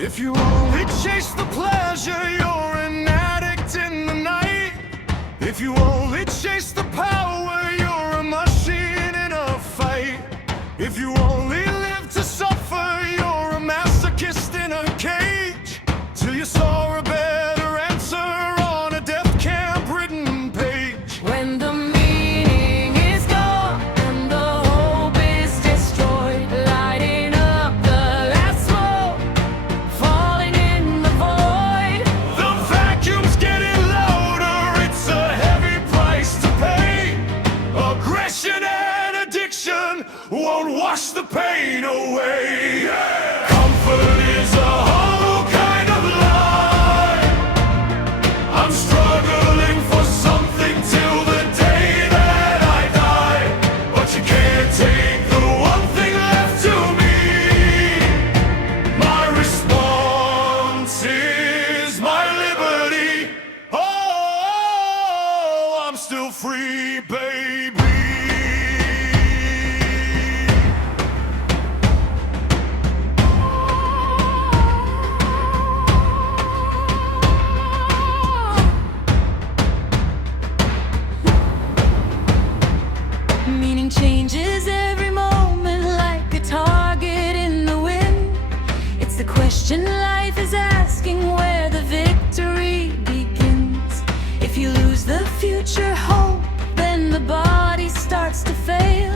If you only chase the pleasure, you're an addict in the night. If you only chase the power, you're a machine in a fight. If you only live to suffer, you're a masochist in a cage. Till you saw a better answer on a death camp written page. When the meaning is gone and the hope is destroyed, lighting up the last smoke, falling in the void. The vacuum's getting louder, it's a heavy price to pay. Aggression and addiction won't wash the pain away. Comfort is a hollow kind of lie. I'm struggling for something till the day that I die. But you can't take the one thing left to me. My response is my liberty. Oh, I'm still free, baby. Meaning changes every moment like a target in the wind. It's the question life is asking, where the victory begins. If you lose the future hope, then the body starts to fail.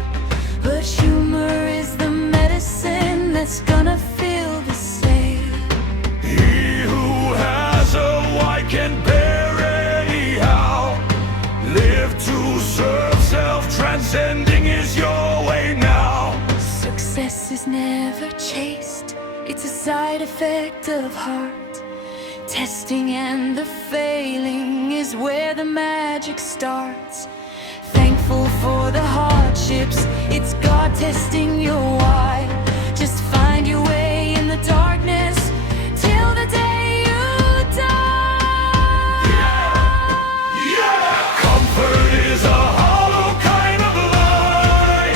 But humor is the medicine that's gonna fill the sail. He who has a why can bear anyhow. Live to serve self, transcending is your way now. Success is never chased, it's a side effect of heart. Testing and the failing is where the magic starts. Thankful for the hardships, it's God testing your why. Just find your way in the darkness till the day you die. Yeah! Comfort is a hollow kind of lie.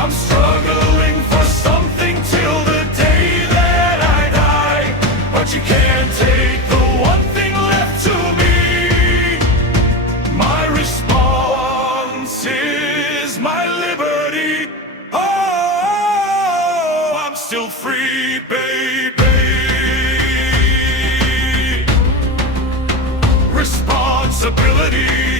I'm struggling for something till the day that I die. But you can't take the one thing left to me. My response is my liberty. Oh, I'm still free, baby. Responsibility.